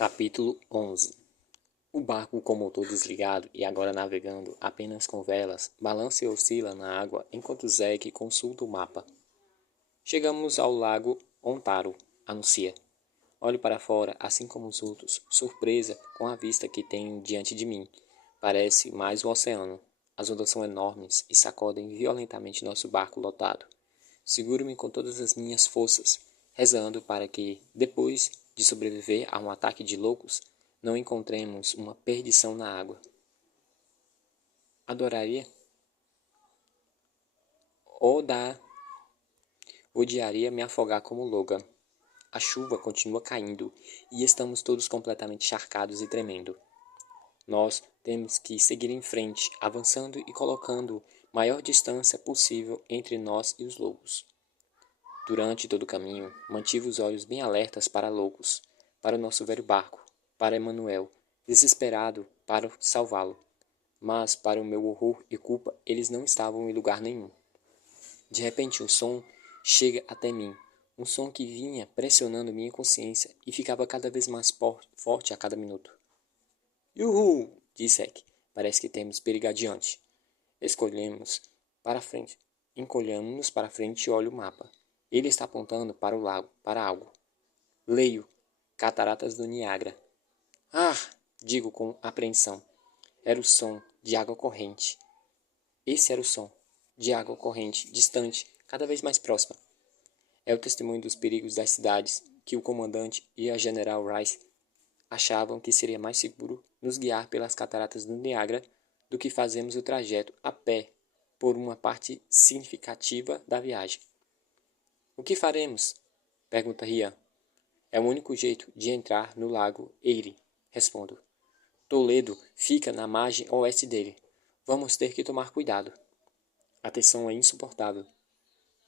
Capítulo 11. O barco com motor desligado e agora navegando apenas com velas, balança e oscila na água enquanto Zack consulta o mapa. Chegamos ao lago Ontaro, anuncia. Olho para fora, assim como os outros, surpresa com a vista que tenho diante de mim. Parece mais um oceano. As ondas são enormes e sacodem violentamente nosso barco lotado. Seguro-me com todas as minhas forças, rezando para que, depois de sobreviver a um ataque de loucos, não encontremos uma perdição na água. Adoraria? Odiaria me afogar como Logan. A chuva continua caindo e estamos todos completamente encharcados e tremendo. Nós temos que seguir em frente, avançando e colocando maior distância possível entre nós e os lobos. Durante todo o caminho, mantive os olhos bem alertas para loucos, para o nosso velho barco, para Emanuel, desesperado para salvá-lo. Mas, para o meu horror e culpa, eles não estavam em lugar nenhum. De repente, um som chega até mim, um som que vinha pressionando minha consciência e ficava cada vez mais forte a cada minuto. Yuhu! Disse Zack. Parece que temos perigo adiante. Encolhemos-nos para frente e olho o mapa. Ele está apontando para o lago, para algo. Leio. Cataratas do Niágara. Ah! Digo com apreensão. Era o som de água corrente. Esse era o som de água corrente, distante, cada vez mais próxima. É o testemunho dos perigos das cidades que o comandante e a General Rice achavam que seria mais seguro nos guiar pelas cataratas do Niágara do que fazermos o trajeto a pé por uma parte significativa da viagem. O que faremos? Pergunta Rian. É o único jeito de entrar no lago Erie, respondo. Toledo fica na margem oeste dele. Vamos ter que tomar cuidado. A tensão é insuportável.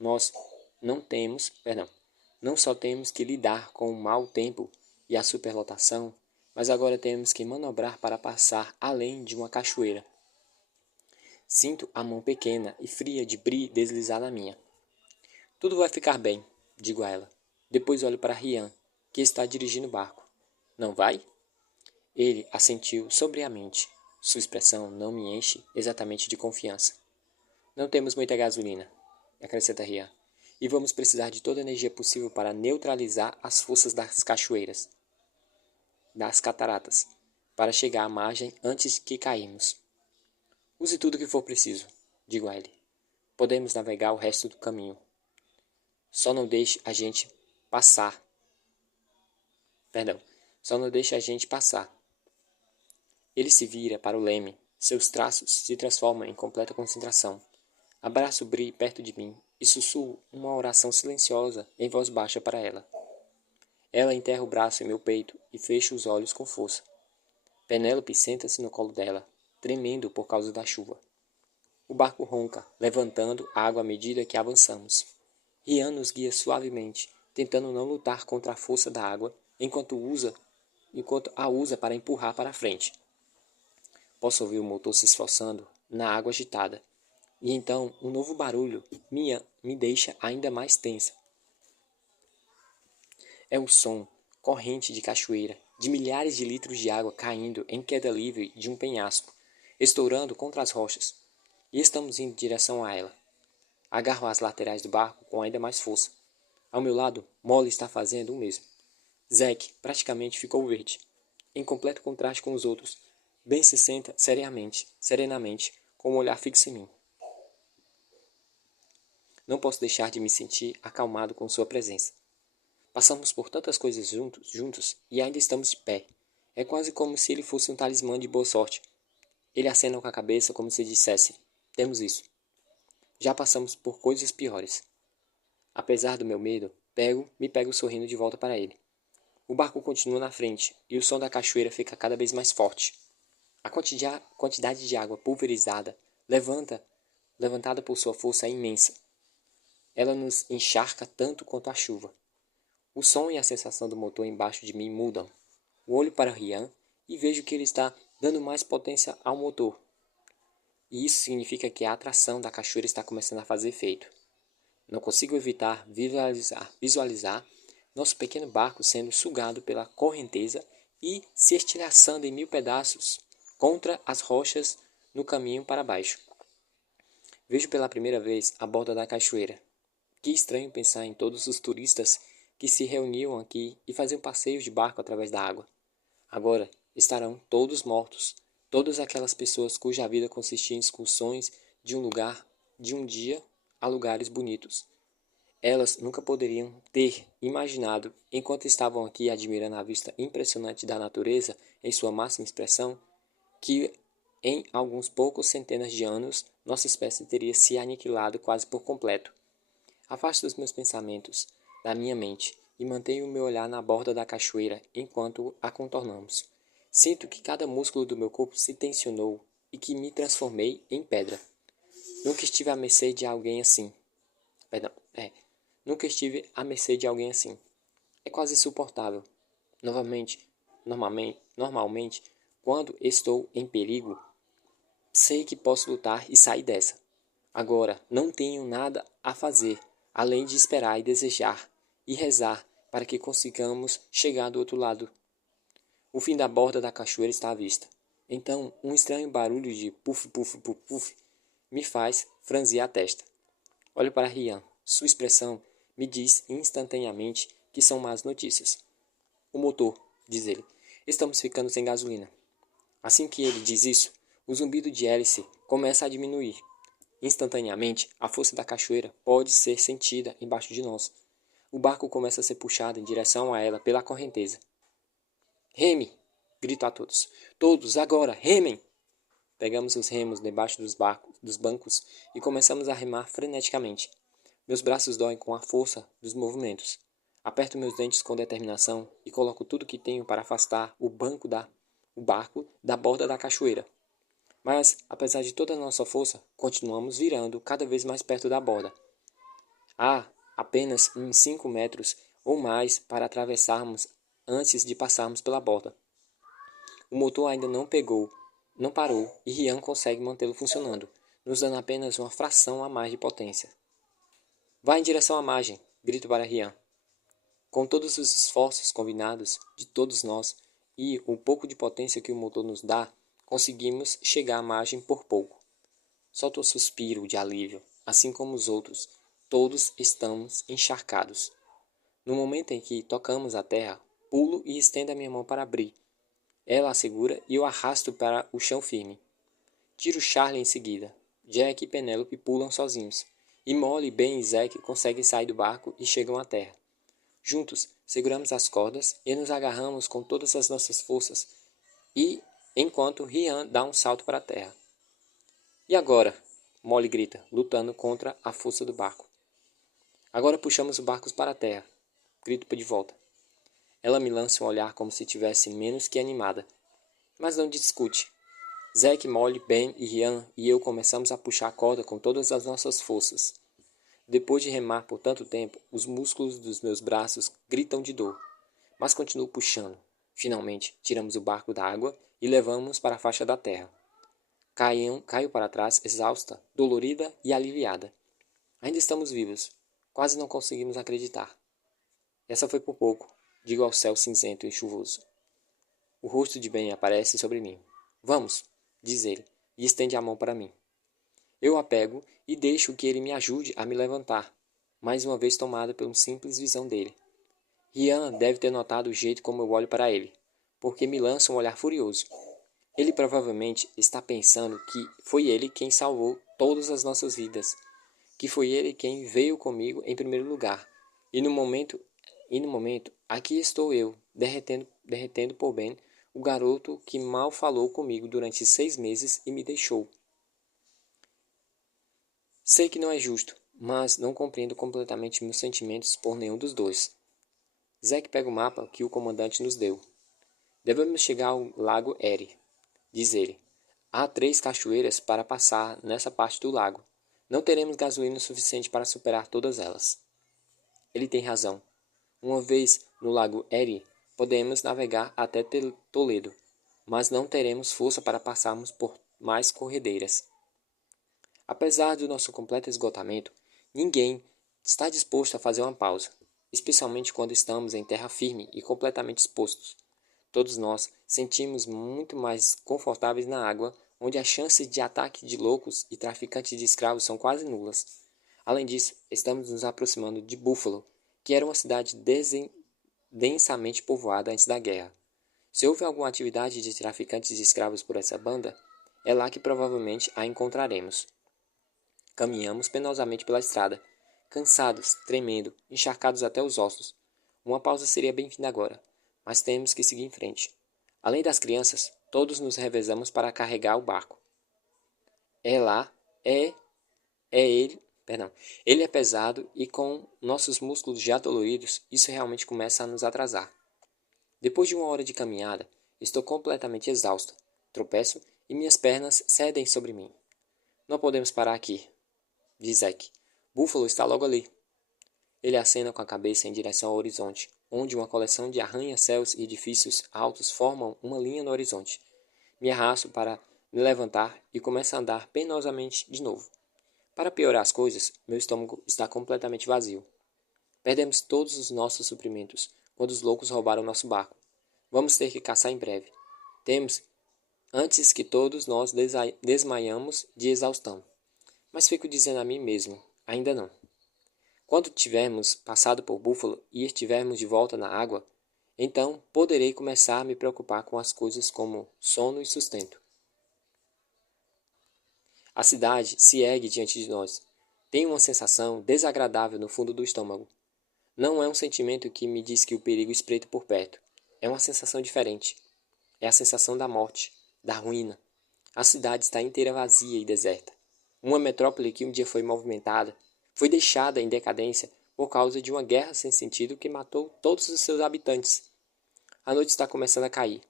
Nós não só temos que lidar com o mau tempo e a superlotação, mas agora temos que manobrar para passar além de uma cachoeira. Sinto a mão pequena e fria de Bri deslizar na minha. Tudo vai ficar bem, digo a ela. Depois olho para Rian, que está dirigindo o barco. Não vai? Ele assentiu sobriamente. Sua expressão não me enche exatamente de confiança. Não temos muita gasolina, acrescenta Rian, e vamos precisar de toda a energia possível para neutralizar as forças das cachoeiras, das cataratas, para chegar à margem antes que cairmos. Use tudo o que for preciso, digo a ele. Podemos navegar o resto do caminho. Só não deixe a gente passar. Ele se vira para o leme. Seus traços se transformam em completa concentração. Abraço Bri perto de mim e sussurro uma oração silenciosa em voz baixa para ela. Ela enterra o braço em meu peito e fecha os olhos com força. Penélope senta-se no colo dela, tremendo por causa da chuva. O barco ronca, levantando água à medida que avançamos. Rian nos guia suavemente, tentando não lutar contra a força da água, enquanto a usa para empurrar para a frente. Posso ouvir o motor se esforçando na água agitada. E então um novo barulho me deixa ainda mais tensa. É o som corrente de cachoeira, de milhares de litros de água caindo em queda livre de um penhasco, estourando contra as rochas. E estamos indo em direção a ela. Agarro as laterais do barco com ainda mais força. Ao meu lado, Molly está fazendo o mesmo. Zack praticamente ficou verde. Em completo contraste com os outros, Ben se senta serenamente, com um olhar fixo em mim. Não posso deixar de me sentir acalmado com sua presença. Passamos por tantas coisas juntos e ainda estamos de pé. É quase como se ele fosse um talismã de boa sorte. Ele acena com a cabeça como se dissesse, temos isso. Já passamos por coisas piores. Apesar do meu medo, me pego sorrindo de volta para ele. O barco continua na frente e o som da cachoeira fica cada vez mais forte. A quantidade de água pulverizada, levantada por sua força, é imensa. Ela nos encharca tanto quanto a chuva. O som e a sensação do motor embaixo de mim mudam. Olho para Rian e vejo que ele está dando mais potência ao motor. E isso significa que a atração da cachoeira está começando a fazer efeito. Não consigo evitar visualizar nosso pequeno barco sendo sugado pela correnteza e se estilhaçando em 1000 pedaços contra as rochas no caminho para baixo. Vejo pela primeira vez a borda da cachoeira. Que estranho pensar em todos os turistas que se reuniam aqui e faziam passeios de barco através da água. Agora estarão todos mortos, todas aquelas pessoas cuja vida consistia em excursões de um lugar, de um dia, a lugares bonitos. Elas nunca poderiam ter imaginado, enquanto estavam aqui admirando a vista impressionante da natureza em sua máxima expressão, que em alguns poucos centenas de anos nossa espécie teria se aniquilado quase por completo. Afasto os meus pensamentos da minha mente e mantenho o meu olhar na borda da cachoeira enquanto a contornamos. Sinto que cada músculo do meu corpo se tensionou e que me transformei em pedra. Nunca estive à mercê de alguém assim. Perdão, nunca estive à mercê de alguém assim. É quase insuportável. Normalmente, quando estou em perigo, sei que posso lutar e sair dessa. Agora, não tenho nada a fazer, além de esperar e desejar e rezar para que consigamos chegar do outro lado. O fim da borda da cachoeira está à vista. Então, um estranho barulho de puf, puf, puf, puf me faz franzir a testa. Olho para Rian. Sua expressão me diz instantaneamente que são más notícias. O motor, diz ele. Estamos ficando sem gasolina. Assim que ele diz isso, o zumbido de hélice começa a diminuir. Instantaneamente, a força da cachoeira pode ser sentida embaixo de nós. O barco começa a ser puxado em direção a ela pela correnteza. Reme! Grito a todos. Todos, agora, remem! Pegamos os remos debaixo dos bancos e começamos a remar freneticamente. Meus braços doem com a força dos movimentos. Aperto meus dentes com determinação e coloco tudo que tenho para afastar o barco da borda da cachoeira. Mas, apesar de toda a nossa força, continuamos virando cada vez mais perto da borda. Há apenas uns 5 metros ou mais para atravessarmos antes de passarmos pela borda. O motor ainda não parou e Rian consegue mantê-lo funcionando, nos dando apenas uma fração a mais de potência. Vá em direção à margem, grito para Rian. Com todos os esforços combinados de todos nós e o pouco de potência que o motor nos dá, conseguimos chegar à margem por pouco. Solto um suspiro de alívio, assim como os outros. Todos estamos encharcados. No momento em que tocamos a terra, pulo e estendo a minha mão para abrir. Ela a segura e eu arrasto para o chão firme. Tiro Charlie em seguida. Jack e Penélope pulam sozinhos. E Molly, Ben e Zack conseguem sair do barco e chegam à terra. Juntos, seguramos as cordas e nos agarramos com todas as nossas forças, e enquanto Rian dá um salto para a terra. E agora? Molly grita, lutando contra a força do barco. Agora puxamos o barco para a terra. Grito de volta. Ela me lança um olhar como se tivesse menos que animada. Mas não discute. Zack, Molly, Ben e Rian e eu começamos a puxar a corda com todas as nossas forças. Depois de remar por tanto tempo, os músculos dos meus braços gritam de dor. Mas continuo puxando. Finalmente, tiramos o barco da água e levamos para a faixa da terra. Caio para trás, exausta, dolorida e aliviada. Ainda estamos vivos. Quase não conseguimos acreditar. Essa foi por pouco, digo ao céu cinzento e chuvoso. O rosto de Ben aparece sobre mim. Vamos, diz ele, e estende a mão para mim. Eu a pego e deixo que ele me ajude a me levantar, mais uma vez tomado pela simples visão dele. Rian deve ter notado o jeito como eu olho para ele, porque me lança um olhar furioso. Ele provavelmente está pensando que foi ele quem salvou todas as nossas vidas, que foi ele quem veio comigo em primeiro lugar. E no momento, aqui estou eu, derretendo por Ben, o garoto que mal falou comigo durante 6 meses e me deixou. Sei que não é justo, mas não compreendo completamente meus sentimentos por nenhum dos dois. Zack pega o mapa que o comandante nos deu. Devemos chegar ao lago Erie, diz ele. Há 3 cachoeiras para passar nessa parte do lago. Não teremos gasolina suficiente para superar todas elas. Ele tem razão. Uma vez no lago Erie, podemos navegar até Toledo, mas não teremos força para passarmos por mais corredeiras. Apesar do nosso completo esgotamento, ninguém está disposto a fazer uma pausa, especialmente quando estamos em terra firme e completamente expostos. Todos nós sentimos muito mais confortáveis na água, onde as chances de ataque de loucos e traficantes de escravos são quase nulas. Além disso, estamos nos aproximando de Buffalo, que era uma cidade densamente povoada antes da guerra. Se houve alguma atividade de traficantes de escravos por essa banda, é lá que provavelmente a encontraremos. Caminhamos penosamente pela estrada, cansados, tremendo, encharcados até os ossos. Uma pausa seria bem-vinda agora, mas temos que seguir em frente. Além das crianças, todos nos revezamos para carregar o barco. É lá, é ele, perdão. Ele é pesado e com nossos músculos já doloridos, isso realmente começa a nos atrasar. Depois de uma hora de caminhada, estou completamente exausto. Tropeço e minhas pernas cedem sobre mim. Não podemos parar aqui, diz Zack. Buffalo está logo ali. Ele acena com a cabeça em direção ao horizonte, onde uma coleção de arranha-céus e edifícios altos formam uma linha no horizonte. Me arrasto para me levantar e começo a andar penosamente de novo. Para piorar as coisas, meu estômago está completamente vazio. Perdemos todos os nossos suprimentos quando os loucos roubaram nosso barco. Vamos ter que caçar em breve. Temos, antes que todos nós desmaiamos de exaustão. Mas fico dizendo a mim mesmo, ainda não. Quando tivermos passado por Buffalo e estivermos de volta na água, então poderei começar a me preocupar com as coisas como sono e sustento. A cidade se ergue diante de nós. Tenho uma sensação desagradável no fundo do estômago. Não é um sentimento que me diz que o perigo espreita por perto. É uma sensação diferente. É a sensação da morte, da ruína. A cidade está inteira vazia e deserta. Uma metrópole que um dia foi movimentada, foi deixada em decadência por causa de uma guerra sem sentido que matou todos os seus habitantes. A noite está começando a cair,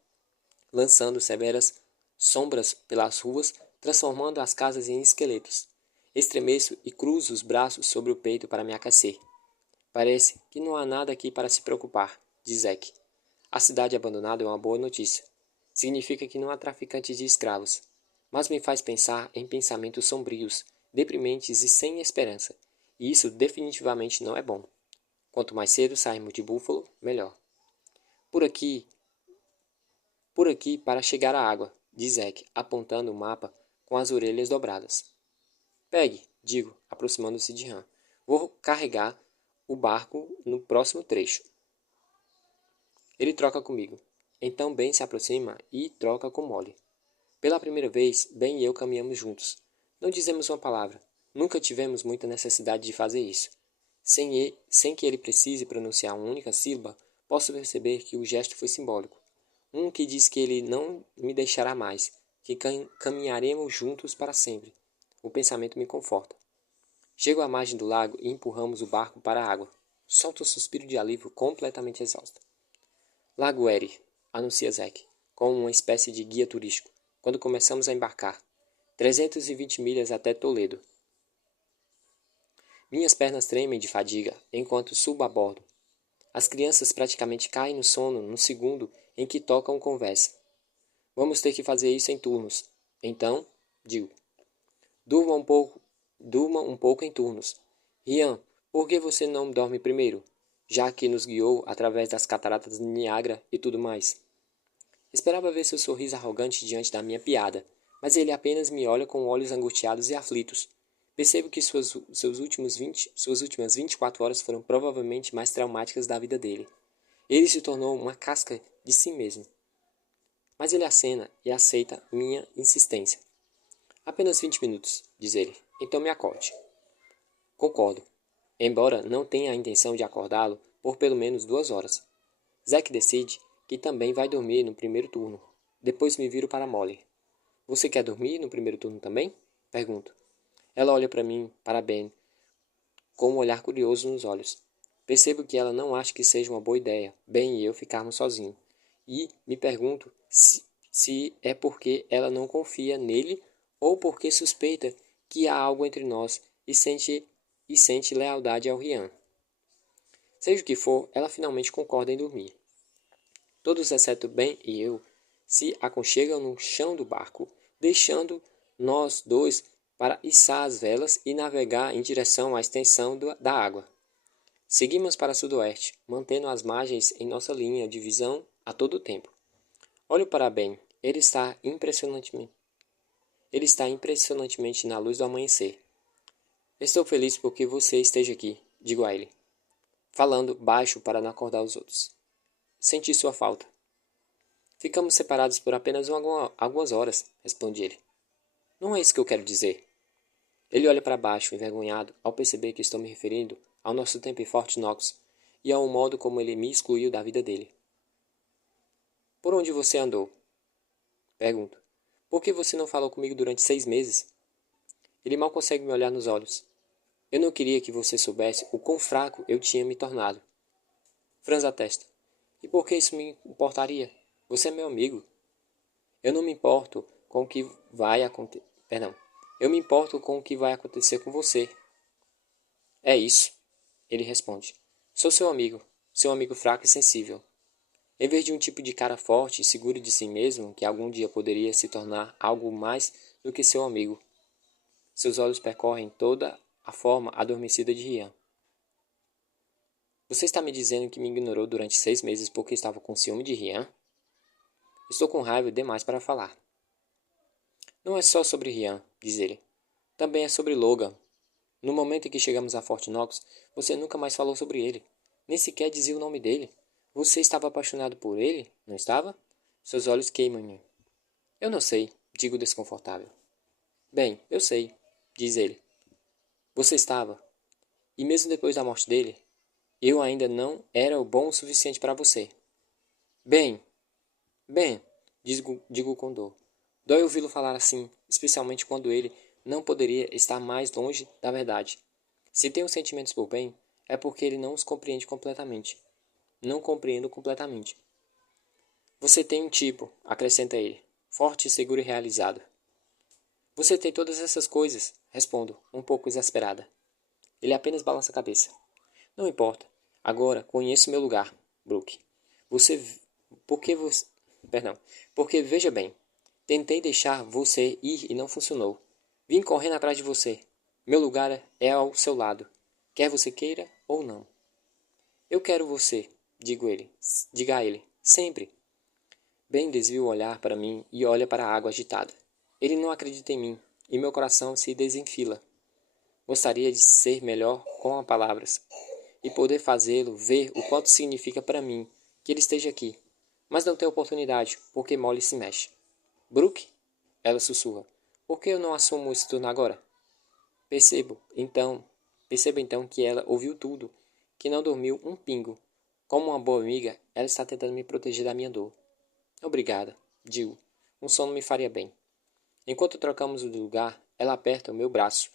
lançando severas sombras pelas ruas, transformando as casas em esqueletos. Estremeço e cruzo os braços sobre o peito para me aquecer. Parece que não há nada aqui para se preocupar, diz Zack. A cidade abandonada é uma boa notícia. Significa que não há traficantes de escravos. Mas me faz pensar em pensamentos sombrios, deprimentes e sem esperança. E isso definitivamente não é bom. Quanto mais cedo sairmos de Buffalo, melhor. Por aqui, por aqui para chegar à água, diz Zack, apontando o mapa com as orelhas dobradas. Pegue, digo, aproximando-se de Han. Vou carregar o barco no próximo trecho. Ele troca comigo. Então Ben se aproxima e troca com Molly. Pela primeira vez, Ben e eu caminhamos juntos. Não dizemos uma palavra. Nunca tivemos muita necessidade de fazer isso. Sem que ele precise pronunciar uma única sílaba, posso perceber que o gesto foi simbólico. Um que diz que ele não me deixará mais, que caminharemos juntos para sempre. O pensamento me conforta. Chego à margem do lago e empurramos o barco para a água. Solto um suspiro de alívio completamente exausto. Lago Erie, anuncia Zack, como uma espécie de guia turístico, quando começamos a embarcar. 320 milhas até Toledo. Minhas pernas tremem de fadiga enquanto subo a bordo. As crianças praticamente caem no sono no segundo em que tocam conversa. Vamos ter que fazer isso em turnos. Então, digo, durma um pouco em turnos. Rian, por que você não dorme primeiro, já que nos guiou através das cataratas de Niágara e tudo mais? Esperava ver seu sorriso arrogante diante da minha piada, mas ele apenas me olha com olhos angustiados e aflitos. Percebo que suas últimas 24 horas foram provavelmente mais traumáticas da vida dele. Ele se tornou uma casca de si mesmo. Mas ele acena e aceita minha insistência. Apenas 20 minutos, diz ele. Então me acorde. Concordo, embora não tenha a intenção de acordá-lo por pelo menos 2 horas. Zack decide que também vai dormir no primeiro turno. Depois me viro para Molly. Você quer dormir no primeiro turno também? Pergunto. Ela olha para mim, para Ben, com um olhar curioso nos olhos. Percebo que ela não acha que seja uma boa ideia, Ben e eu ficarmos sozinhos. E me pergunto se é porque ela não confia nele ou porque suspeita que há algo entre nós e sente lealdade ao Rian. Seja o que for, ela finalmente concorda em dormir. Todos exceto Ben e eu se aconchegam no chão do barco, deixando nós dois para içar as velas e navegar em direção à extensão da água. Seguimos para sudoeste, mantendo as margens em nossa linha de visão a todo o tempo. Olho para Ben. Ele está impressionantemente na luz do amanhecer. Estou feliz porque você esteja aqui, digo a ele, falando baixo para não acordar os outros. Senti sua falta. Ficamos separados por apenas algumas horas, responde ele. Não é isso que eu quero dizer. Ele olha para baixo, envergonhado, ao perceber que estou me referindo ao nosso tempo em Fort Knox e ao modo como ele me excluiu da vida dele. Por onde você andou? Pergunto. Por que você não falou comigo durante 6 meses? Ele mal consegue me olhar nos olhos. Eu não queria que você soubesse o quão fraco eu tinha me tornado. Franza a testa. E por que isso me importaria? Você é meu amigo. Eu não me importo com o que vai acontecer. Perdão. Eu me importo com o que vai acontecer com você. É isso, ele responde. Sou seu amigo fraco e sensível. Em vez de um tipo de cara forte e seguro de si mesmo, que algum dia poderia se tornar algo mais do que seu amigo. Seus olhos percorrem toda a forma adormecida de Rian. Você está me dizendo que me ignorou durante 6 meses porque estava com ciúme de Rian? Estou com raiva demais para falar. Não é só sobre Rian, diz ele. Também é sobre Logan. No momento em que chegamos a Fort Knox, você nunca mais falou sobre ele. Nem sequer dizia o nome dele. Você estava apaixonado por ele, não estava? Seus olhos queimam em mim. Eu não sei, digo desconfortável. Bem, eu sei, diz ele. Você estava. E mesmo depois da morte dele, eu ainda não era o bom o suficiente para você. Bem, digo com dor. Dói ouvi-lo falar assim, especialmente quando ele não poderia estar mais longe da verdade. Se tenho sentimentos por Ben, é porque ele não os compreende completamente. Não compreendo completamente. Você tem um tipo, acrescenta ele, forte, seguro e realizado. Você tem todas essas coisas, respondo, um pouco exasperada. Ele apenas balança a cabeça. Não importa. Agora conheço meu lugar, Brooke. Você... Porque você... Perdão. Porque, veja bem, tentei deixar você ir e não funcionou. Vim correndo atrás de você. Meu lugar é ao seu lado, quer você queira ou não. Eu quero você, diga a ele, sempre. Ben desvia o olhar para mim e olha para a água agitada. Ele não acredita em mim, e meu coração se desenfila. Gostaria de ser melhor com as palavras, e poder fazê-lo ver o quanto significa para mim que ele esteja aqui. Mas não tenho oportunidade, porque Molly se mexe. Brooke? Ela sussurra. Por que eu não assumo esse turno agora? Percebo então que ela ouviu tudo, que não dormiu um pingo. Como uma boa amiga, ela está tentando me proteger da minha dor. Obrigada, digo. Um sono me faria bem. Enquanto trocamos de lugar, ela aperta o meu braço,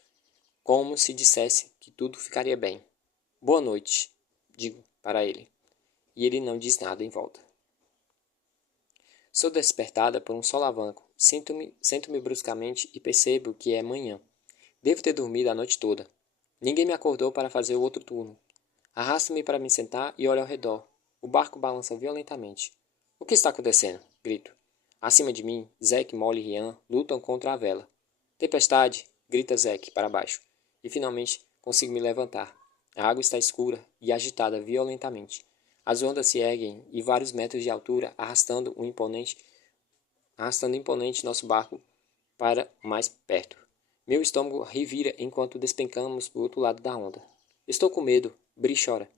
como se dissesse que tudo ficaria bem. Boa noite, digo para ele. E ele não diz nada em volta. Sou despertada por um solavanco. Sento-me bruscamente e percebo que é manhã. Devo ter dormido a noite toda. Ninguém me acordou para fazer o outro turno. Arrasto-me para me sentar e olho ao redor. O barco balança violentamente. O que está acontecendo? Grito. Acima de mim, Zack, Molly e Rian lutam contra a vela. Tempestade! Grita Zack para baixo. E finalmente consigo me levantar. A água está escura e agitada violentamente. As ondas se erguem e vários metros de altura, arrastando imponente nosso barco para mais perto. Meu estômago revira enquanto despencamos para o outro lado da onda. Estou com medo. Bri chora.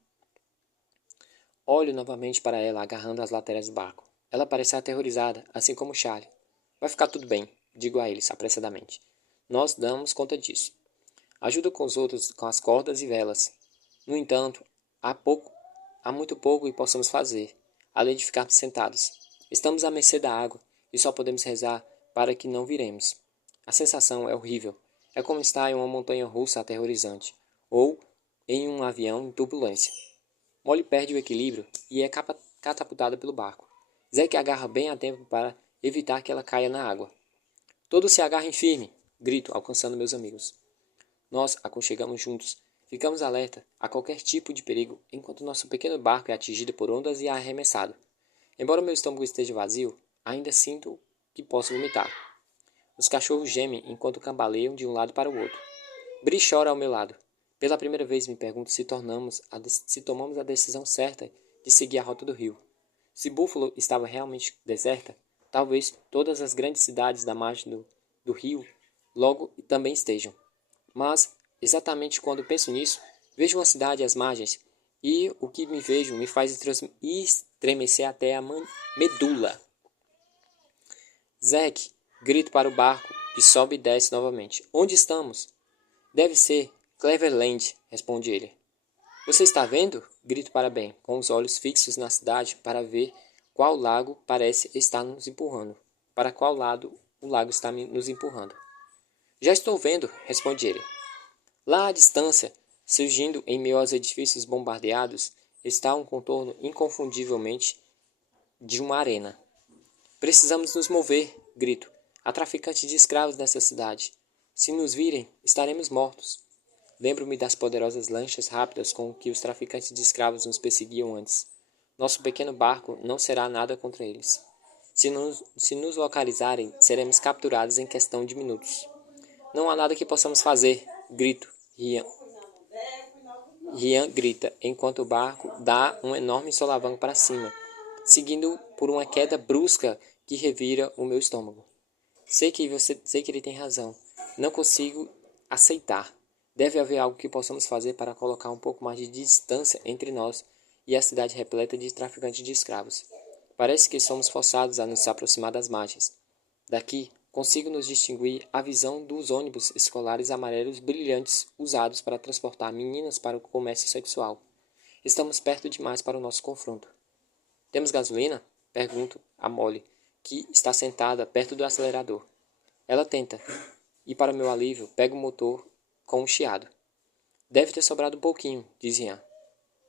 Olho novamente para ela, agarrando as laterais do barco. Ela parece aterrorizada, assim como Charlie. Vai ficar tudo bem, digo a eles apressadamente. Nós damos conta disso. Ajudo com os outros com as cordas e velas. No entanto, há muito pouco que possamos fazer, além de ficarmos sentados. Estamos à mercê da água e só podemos rezar para que não viremos. A sensação é horrível. É como estar em uma montanha russa aterrorizante, ou em um avião em turbulência. Molly perde o equilíbrio e é catapultada pelo barco. Zack agarra bem a tempo para evitar que ela caia na água. Todos se agarrem firme, grito, alcançando meus amigos. Nós aconchegamos juntos. Ficamos alerta a qualquer tipo de perigo enquanto nosso pequeno barco é atingido por ondas e arremessado. Embora meu estômago esteja vazio, ainda sinto que posso vomitar. Os cachorros gemem enquanto cambaleiam de um lado para o outro. Bri chora ao meu lado. Pela primeira vez me pergunto se tomamos a decisão certa de seguir a rota do rio. Se Buffalo estava realmente deserta, talvez todas as grandes cidades da margem do rio logo também estejam. Mas, exatamente quando penso nisso, vejo uma cidade às margens, e o que me vejo me faz estremecer até a medula. Zack, grito para o barco, que sobe e desce novamente. Onde estamos? Deve ser Cleverland, responde ele. Você está vendo? Grito para Ben, com os olhos fixos na cidade para ver qual lago parece estar nos empurrando. Para qual lado o lago está nos empurrando. Já estou vendo, responde ele. Lá à distância, surgindo em meio aos edifícios bombardeados, está um contorno inconfundivelmente de uma arena. Precisamos nos mover, grito. Há traficantes de escravos nessa cidade. Se nos virem, estaremos mortos. Lembro-me das poderosas lanchas rápidas com que os traficantes de escravos nos perseguiam antes. Nosso pequeno barco não será nada contra eles. Se nos localizarem, seremos capturados em questão de minutos. Não há nada que possamos fazer, grito. Rian grita, enquanto o barco dá um enorme solavanco para cima, seguindo por uma queda brusca que revira o meu estômago. Sei que ele tem razão. Não consigo aceitar. Deve haver algo que possamos fazer para colocar um pouco mais de distância entre nós e a cidade repleta de traficantes de escravos. Parece que somos forçados a nos aproximar das margens. Daqui, consigo nos distinguir a visão dos ônibus escolares amarelos brilhantes usados para transportar meninas para o comércio sexual. Estamos perto demais para o nosso confronto. Temos gasolina? Pergunto a Molly, que está sentada perto do acelerador. Ela tenta, e para meu alívio, pega o motor com um chiado. Deve ter sobrado um pouquinho, diz Ian.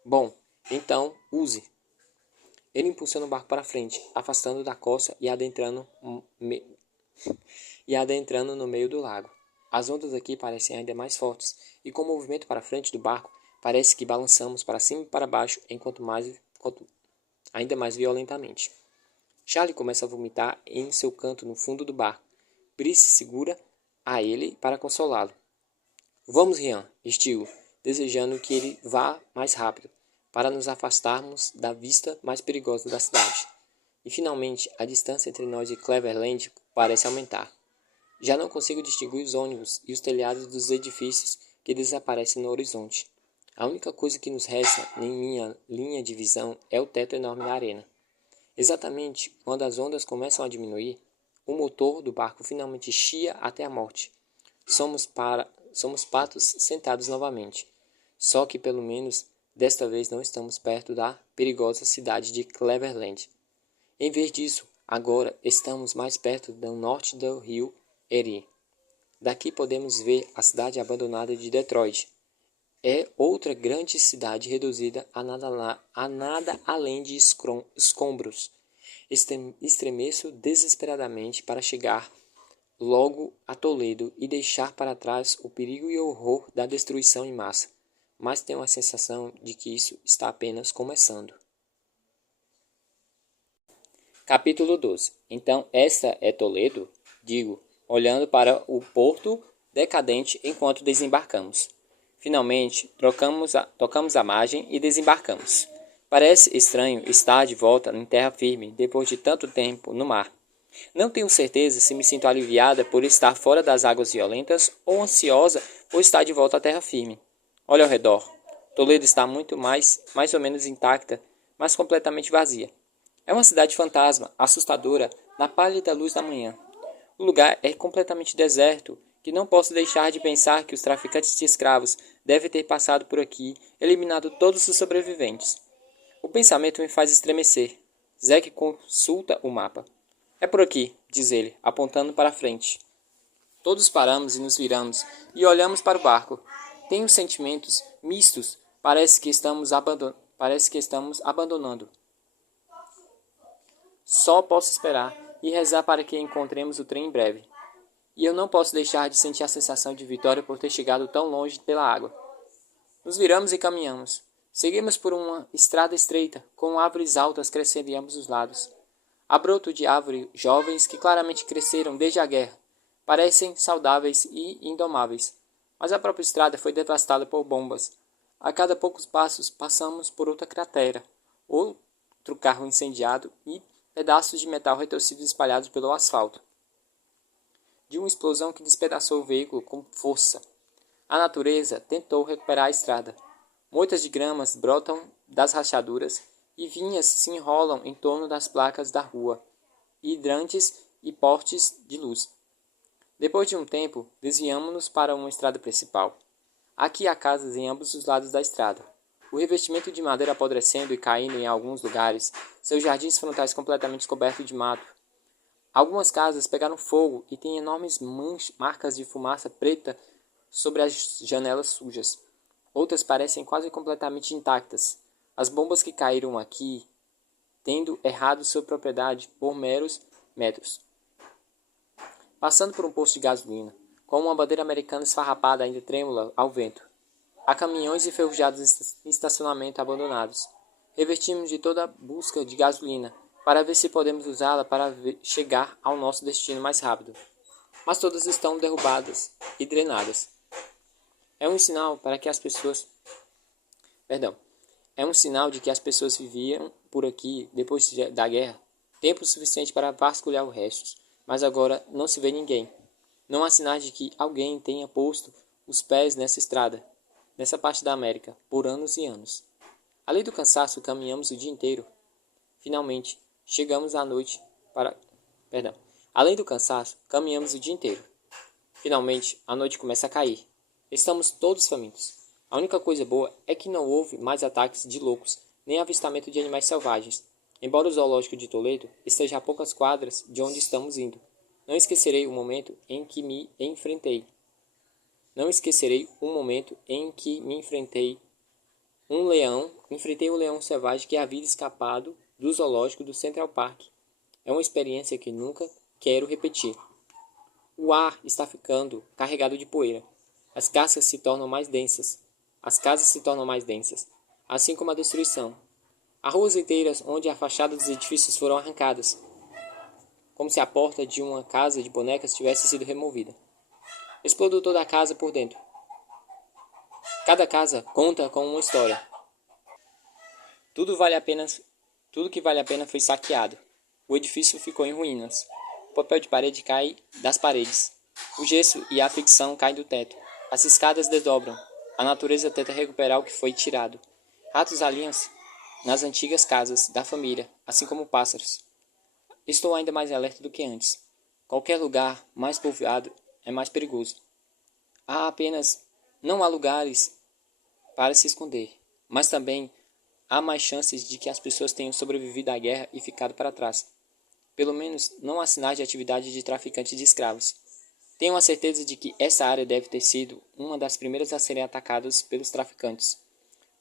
Bom, então, use. Ele impulsiona o barco para frente, afastando da costa e adentrando no meio do lago. As ondas aqui parecem ainda mais fortes, e com o movimento para frente do barco, parece que balançamos para cima e para baixo ainda mais violentamente. Charlie começa a vomitar em seu canto no fundo do barco. Brice segura a ele para consolá-lo. Vamos, Rian, estilo, desejando que ele vá mais rápido, para nos afastarmos da vista mais perigosa da cidade. E finalmente, a distância entre nós e Cleverland parece aumentar. Já não consigo distinguir os ônibus e os telhados dos edifícios que desaparecem no horizonte. A única coisa que nos resta em minha linha de visão é o teto enorme da arena. Exatamente quando as ondas começam a diminuir, o motor do barco finalmente chia até a morte. Somos patos sentados novamente. Só que pelo menos desta vez não estamos perto da perigosa cidade de Cleverland. Em vez disso, agora estamos mais perto do norte do rio Erie. Daqui podemos ver a cidade abandonada de Detroit. É outra grande cidade reduzida a nada além de escombros. Estremeço desesperadamente para chegar logo a Toledo e deixar para trás o perigo e o horror da destruição em massa. Mas tenho a sensação de que isso está apenas começando. Capítulo 12. Então, esta é Toledo? Digo, olhando para o porto decadente enquanto desembarcamos. Finalmente, tocamos a margem e desembarcamos. Parece estranho estar de volta em terra firme depois de tanto tempo no mar. Não tenho certeza se me sinto aliviada por estar fora das águas violentas ou ansiosa por estar de volta à terra firme. Olha ao redor. Toledo está mais ou menos intacta, mas completamente vazia. É uma cidade fantasma, assustadora, na pálida luz da manhã. O lugar é completamente deserto, que não posso deixar de pensar que os traficantes de escravos devem ter passado por aqui, eliminado todos os sobreviventes. O pensamento me faz estremecer. Zack consulta o mapa. É por aqui, diz ele, apontando para a frente. Todos paramos e nos viramos, e olhamos para o barco. Tenho sentimentos mistos, parece que estamos abandonando. Só posso esperar e rezar para que encontremos o trem em breve. E eu não posso deixar de sentir a sensação de vitória por ter chegado tão longe pela água. Nos viramos e caminhamos. Seguimos por uma estrada estreita, com árvores altas crescendo em ambos os lados. Há broto de árvores jovens que claramente cresceram desde a guerra. Parecem saudáveis e indomáveis. Mas a própria estrada foi devastada por bombas. A cada poucos passos passamos por outra cratera, outro carro incendiado e pedaços de metal retorcidos espalhados pelo asfalto. De uma explosão que despedaçou o veículo com força. A natureza tentou recuperar a estrada. Moitas de gramas brotam das rachaduras e vinhas se enrolam em torno das placas da rua, hidrantes e postes de luz. Depois de um tempo, desviamo-nos para uma estrada principal. Aqui há casas em ambos os lados da estrada. O revestimento de madeira apodrecendo e caindo em alguns lugares, seus jardins frontais completamente cobertos de mato. Algumas casas pegaram fogo e têm enormes marcas de fumaça preta sobre as janelas sujas. Outras parecem quase completamente intactas. As bombas que caíram aqui, tendo errado sua propriedade por meros metros. Passando por um posto de gasolina, com uma bandeira americana esfarrapada ainda trêmula ao vento. Há caminhões enferrujados em estacionamento abandonados. Revestimos de toda a busca de gasolina, para ver se podemos usá-la para chegar ao nosso destino mais rápido. Mas todas estão derrubadas e drenadas. É um sinal para que as pessoas... É um sinal de que as pessoas viviam por aqui depois da guerra, tempo suficiente para vasculhar o resto, mas agora não se vê ninguém. Não há sinais de que alguém tenha posto os pés nessa estrada, nessa parte da América, por anos e anos. Além do cansaço, caminhamos o dia inteiro. Finalmente, chegamos à noite para... Além do cansaço, caminhamos o dia inteiro. Finalmente, a noite começa a cair. Estamos todos famintos. A única coisa boa é que não houve mais ataques de loucos, nem avistamento de animais selvagens. Embora o zoológico de Toledo esteja a poucas quadras de onde estamos indo. Não esquecerei o momento em que me enfrentei. Enfrentei um leão selvagem que havia escapado do zoológico do Central Park. É uma experiência que nunca quero repetir. O ar está ficando carregado de poeira. As casas se tornam mais densas, assim como a destruição. Há ruas inteiras onde a fachada dos edifícios foram arrancadas, como se a porta de uma casa de bonecas tivesse sido removida. Explodiu toda a casa por dentro. Cada casa conta com uma história. Tudo que vale a pena foi saqueado. O edifício ficou em ruínas. O papel de parede cai das paredes. O gesso e a ficção caem do teto. As escadas desdobram. A natureza tenta recuperar o que foi tirado. Ratos alinham-se nas antigas casas da família, assim como pássaros. Estou ainda mais alerta do que antes. Qualquer lugar mais povoado é mais perigoso. Não há lugares para se esconder, mas também há mais chances de que as pessoas tenham sobrevivido à guerra e ficado para trás. Pelo menos não há sinais de atividade de traficantes de escravos. Tenho a certeza de que essa área deve ter sido uma das primeiras a serem atacadas pelos traficantes.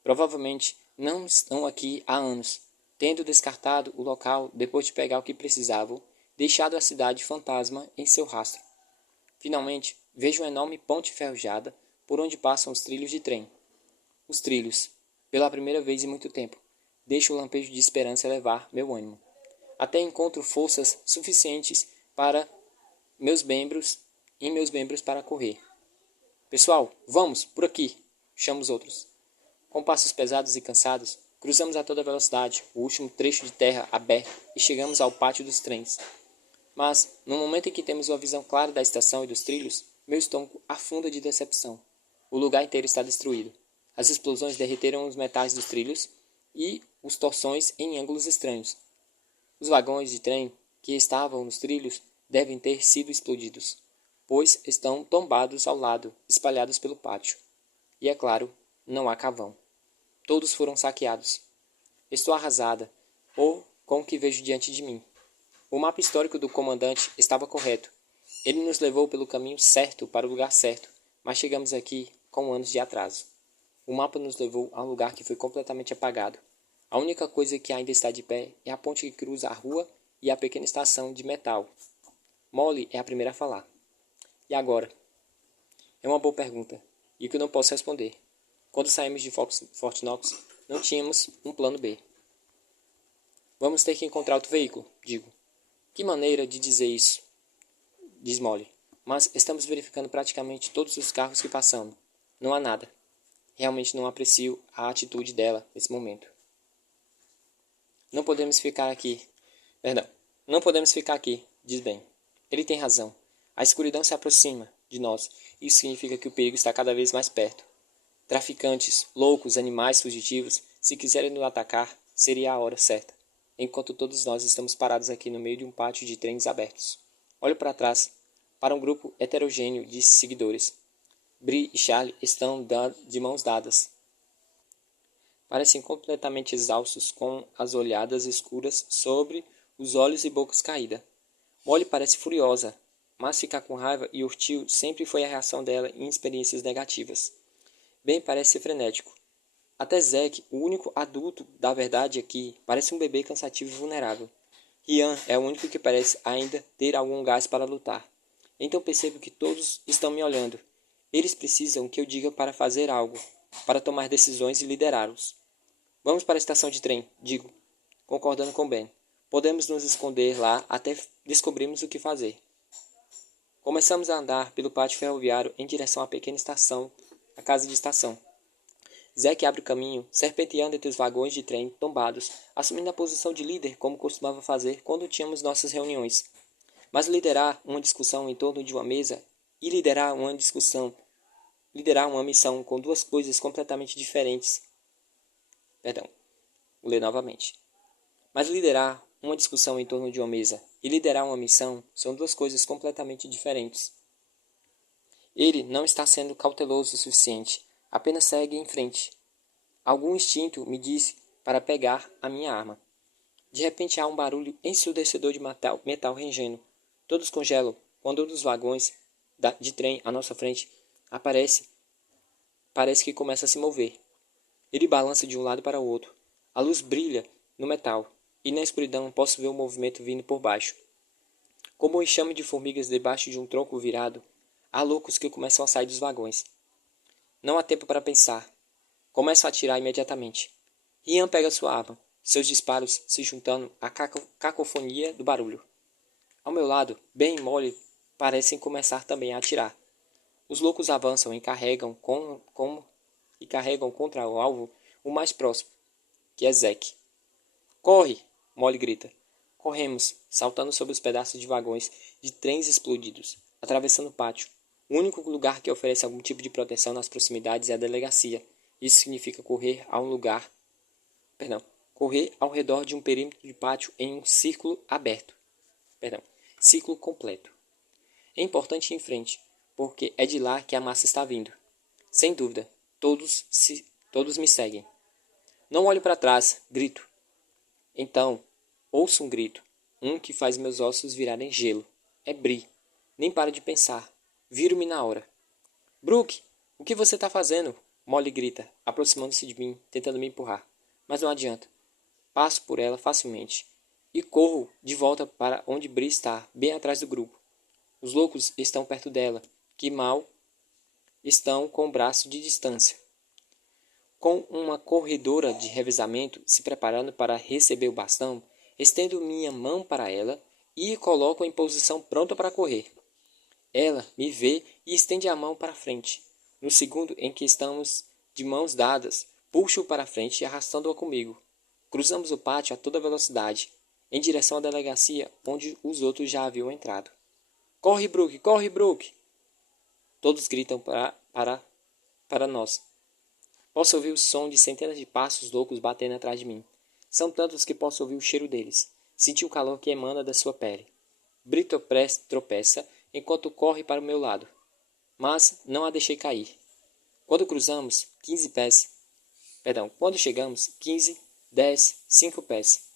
Provavelmente não estão aqui há anos, tendo descartado o local depois de pegar o que precisavam, deixado a cidade fantasma em seu rastro. Finalmente, vejo uma enorme ponte enferrujada por onde passam os trilhos de trem. Os trilhos, pela primeira vez em muito tempo, deixo o lampejo de esperança levar meu ânimo. Até encontro forças suficientes para meus membros para correr. Pessoal, vamos, por aqui! Chamo os outros. Com passos pesados e cansados, cruzamos a toda velocidade o último trecho de terra aberto e chegamos ao pátio dos trens. Mas, no momento em que temos uma visão clara da estação e dos trilhos, meu estômago afunda de decepção. O lugar inteiro está destruído. As explosões derreteram os metais dos trilhos e os torções em ângulos estranhos. Os vagões de trem que estavam nos trilhos devem ter sido explodidos, pois estão tombados ao lado, espalhados pelo pátio. E é claro, não há carvão. Todos foram saqueados. Estou arrasada, com o que vejo diante de mim. O mapa histórico do comandante estava correto. Ele nos levou pelo caminho certo para o lugar certo, mas chegamos aqui com anos de atraso. O mapa nos levou a um lugar que foi completamente apagado. A única coisa que ainda está de pé é a ponte que cruza a rua e a pequena estação de metal. Molly é a primeira a falar. E agora? É uma boa pergunta, e que eu não posso responder. Quando saímos de Fort Knox, não tínhamos um plano B. Vamos ter que encontrar outro veículo, digo. Que maneira de dizer isso? Diz Molly. Mas estamos verificando praticamente todos os carros que passamos. Não há nada. Realmente não aprecio a atitude dela nesse momento. Não podemos ficar aqui. Perdão. Não podemos ficar aqui, diz Ben. Ele tem razão. A escuridão se aproxima de nós. Isso significa que o perigo está cada vez mais perto. Traficantes, loucos, animais fugitivos, se quiserem nos atacar, seria a hora certa. Enquanto todos nós estamos parados aqui no meio de um pátio de trens abertos. Olho para trás, para um grupo heterogêneo de seguidores. Bree e Charlie estão de mãos dadas. Parecem completamente exaustos, com as olhadas escuras sobre os olhos e bocas caídas. Molly parece furiosa, mas ficar com raiva e hostil sempre foi a reação dela em experiências negativas. Ben parece frenético. Até Zack, o único adulto da verdade aqui, parece um bebê cansativo e vulnerável. Ian é o único que parece ainda ter algum gás para lutar. Então percebo que todos estão me olhando. Eles precisam que eu diga para fazer algo, para tomar decisões e liderá-los. Vamos para a estação de trem, digo, concordando com Ben. Podemos nos esconder lá até descobrirmos o que fazer. Começamos a andar pelo pátio ferroviário em direção à pequena estação, a casa de estação. Zack abre o caminho, serpenteando entre os vagões de trem tombados, assumindo a posição de líder como costumava fazer quando tínhamos nossas reuniões. Mas liderar uma discussão em torno de uma mesa e liderar uma missão com duas coisas completamente diferentes. Vou ler novamente. Mas liderar uma discussão em torno de uma mesa e liderar uma missão são duas coisas completamente diferentes. Ele não está sendo cauteloso o suficiente, apenas segue em frente. Algum instinto me disse para pegar a minha arma. De repente há um barulho ensurdecedor de metal rangendo. Todos congelam quando um dos vagões de trem à nossa frente parece que começa a se mover. Ele balança de um lado para o outro. A luz brilha no metal, e na escuridão posso ver o movimento vindo por baixo. Como um enxame de formigas debaixo de um tronco virado, há loucos que começam a sair dos vagões. Não há tempo para pensar. Começo a atirar imediatamente. Ian pega sua arma, seus disparos se juntando à cacofonia do barulho. Ao meu lado, Ben e Molly parecem começar também a atirar. Os loucos avançam e carregam contra o alvo o mais próximo, que é Zack. Corre! Molly grita. Corremos, saltando sobre os pedaços de vagões de trens explodidos, atravessando o pátio. O único lugar que oferece algum tipo de proteção nas proximidades é a delegacia. Isso significa correr correr ao redor de um perímetro de pátio em um círculo aberto. Círculo completo. É importante ir em frente, porque é de lá que a massa está vindo. Sem dúvida, todos me seguem. Não olho para trás, grito. Então, ouço um grito, um que faz meus ossos virarem gelo. É Bree. Nem paro de pensar. Viro-me na hora. Brooke, o que você está fazendo? Molly grita, aproximando-se de mim, tentando me empurrar. Mas não adianta. Passo por ela facilmente e corro de volta para onde Bree está, bem atrás do grupo. Os loucos estão perto dela, que mal estão com o braço de distância. Com uma corredora de revezamento se preparando para receber o bastão, estendo minha mão para ela e coloco em posição pronta para correr. Ela me vê e estende a mão para frente. No segundo em que estamos de mãos dadas, puxo-o para frente arrastando-a comigo. Cruzamos o pátio a toda velocidade, em direção à delegacia onde os outros já haviam entrado. Corre, Brooke! Corre, Brooke! Todos gritam para nós. Posso ouvir o som de centenas de passos loucos batendo atrás de mim. São tantos que posso ouvir o cheiro deles. Sentir o calor que emana da sua pele. Brito tropeça enquanto corre para o meu lado. Mas não a deixei cair. Quando chegamos, 15, 10, 5 pés.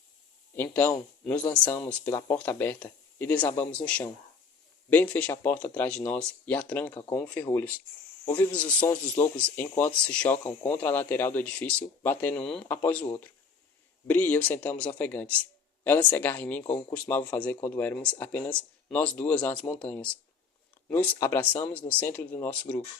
Então, nos lançamos pela porta aberta e desabamos no chão. Ben fecha a porta atrás de nós e a tranca com ferrolhos. Ouvimos os sons dos loucos enquanto se chocam contra a lateral do edifício, batendo um após o outro. Bree e eu sentamos ofegantes. Ela se agarra em mim como costumava fazer quando éramos apenas nós duas nas montanhas. Nos abraçamos no centro do nosso grupo.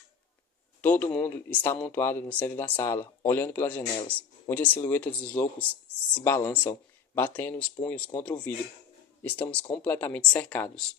Todo mundo está amontoado no centro da sala, olhando pelas janelas, onde as silhuetas dos loucos se balançam, batendo os punhos contra o vidro. Estamos completamente cercados.